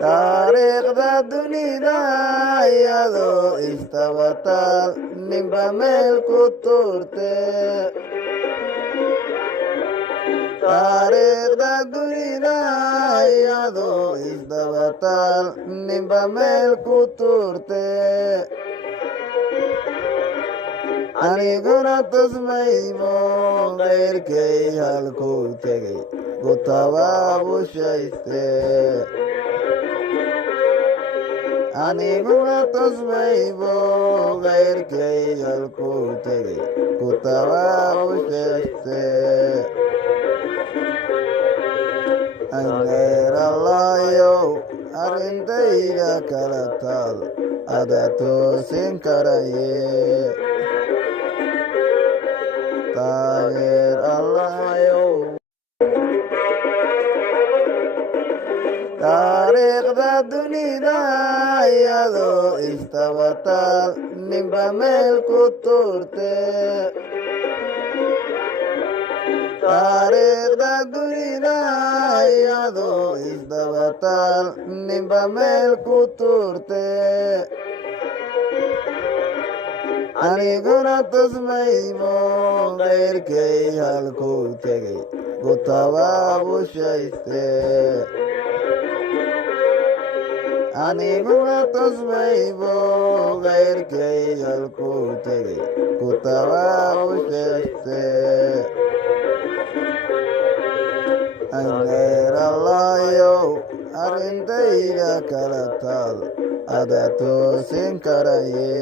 taariikhda dunida iyadoo istabataal ninba meel ku tuurte taariikhda dunida iyadoo isdabataal ninba meel ku tuurte aniguna tusmaymo qayrkay halkuu tegay ku tabaabushayste aniguna tusmaymo qayrkay halkuu tegay ku tabaabushayste angeeralayow arrintayda kala taal ada toosin karaye taageer allahayow taariikhda dunida iyadoo istabataal ninba meel ku tuurte taariikhda dunida iyadoo isdabataal ninba meel ku tuurte aniguna tusmaymo qayrkay halkuu tegay ku tabaabushayste aniguna tusmaymo qayrkay halkuu tegay ku tabaabushayste angeeralayow arrintayda kala taal ada toosin karaye